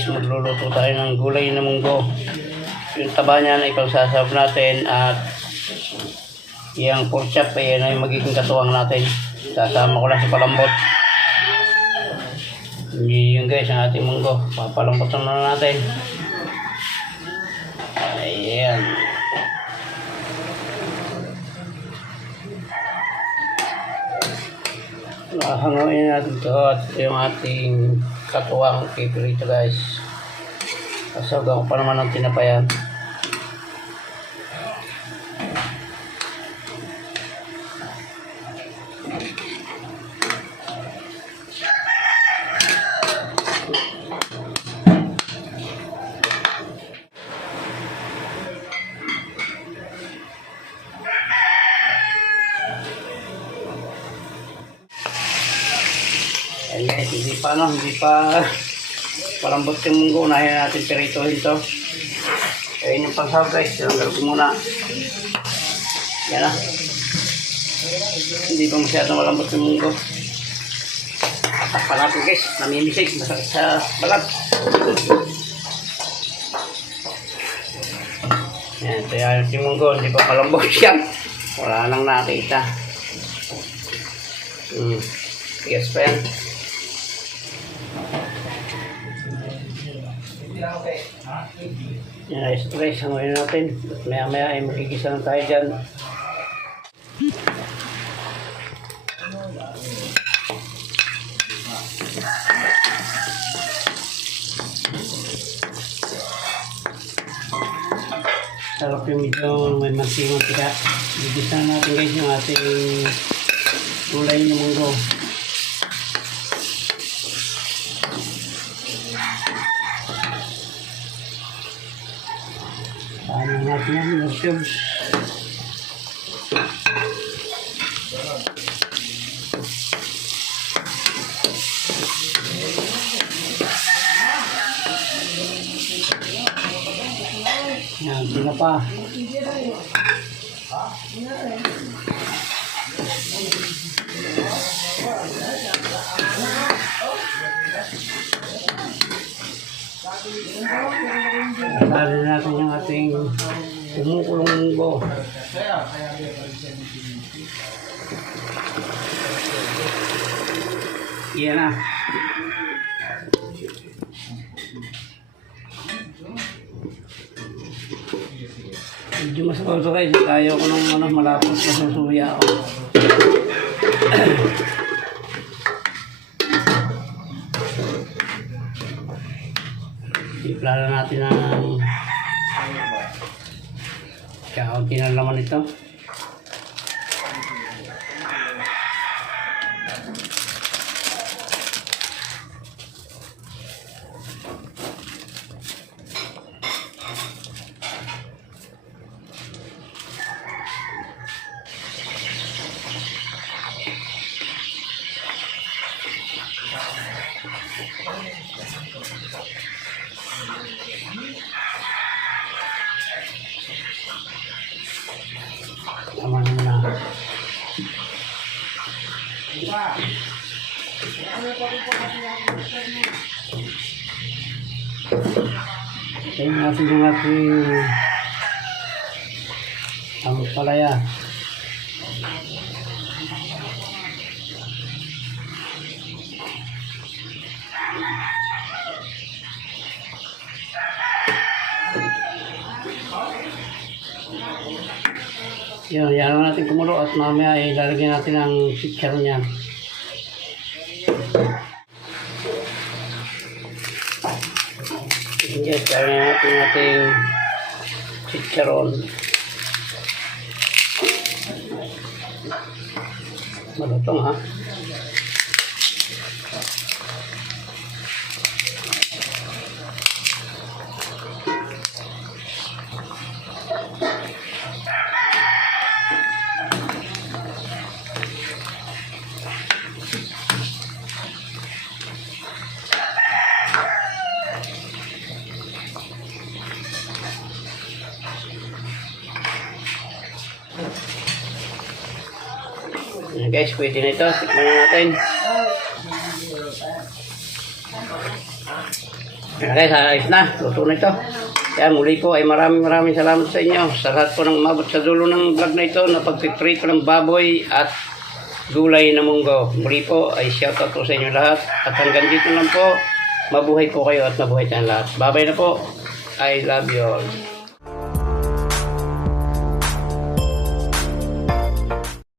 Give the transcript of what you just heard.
guys, magluluto tayo ng gulay na munggo. Yung taba niya na ipagsasaw natin at yung pork chop ay yan yung magiging katuwang natin. Sasama ko lang sa palambot. Yun guys ang ating munggo. Papalambotan na natin. Ayan. Hanguin natin ito at yung ating katuwang piprito guys. Kasagang ko pa naman ng tinapayan. Ayan guys, hindi pa palambot yung munggo. Unahin natin piritohin to. Ayan yung pangsaw guys, sinanggal ko muna. Yan na. Hindi pa masyadong malambot yung munggo. Takpan natin guys, namimisig, masakit sa balat. Yan, kaya yung munggo, hindi pa palambot yan. Wala nang nakita. Tigas pa yan. Yan ay stress, hanguin natin. Maya maya ay magigisa na tayo dyan. Sarap yung medyo may mantika. Gigisa natin guys yung ating gulay ng munggo. Paano natin yan yung cubes. Yan, sila pa. Tali natin yung ating kumukulong munggo. Yan na. Medyo masabaw ito guys. Ayaw ko nung malapos na susuya ako. Iplala natin ng kaunti na laman ito. Tama na. Tingnan natin yung ating palaya. Yan, yan natin kumulo at mamaya ilalagyan natin ang chicharon niyan. Yes, ilalagyan natin ating chicharon. Malutong ha. Ayan guys, pwede na ito. Tikman na natin. Okay, ayos na. Luto na ito. Kaya muli po ay maraming salamat sa inyo. Sa lahat po ng umabot sa dulo ng vlog na ito na pagpiprito ng baboy at gulay na munggo. Muli po ay shoutout po sa inyo lahat. At hanggang dito lang po. Mabuhay po kayo at mabuhay tayong lahat. Bye-bye na po. I love you all.